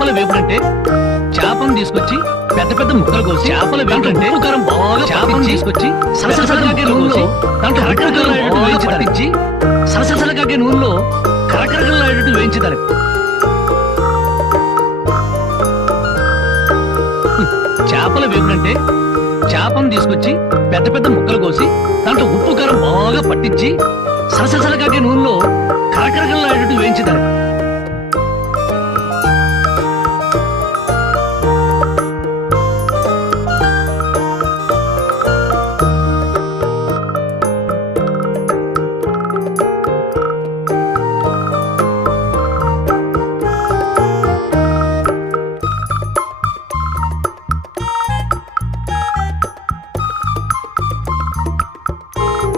చేపల వేపుడంటే చేపను తీసుకొచ్చి పెద్ద పెద్ద ముక్కలు కోసి చేపల వేపుడంటే ఉకారం బాగా చేపను తీసుకొచ్చి సలసలకాగే నూనెలో దాంట్లో కరకరలాడేటట్టు వేయించి తరించి సలసలకాగే నూనెలో కరకరలాడేటట్టు వేయించుతారు. చేపల వేపుడంటే చేపను తీసుకొచ్చి పెద్ద పెద్ద ముక్కలు కోసి దాంట్లో ఉప్పు కారం బాగా పట్టించి సలసలకాగే నూనెలో కరకరలాడేటట్టు వేయించుతారు.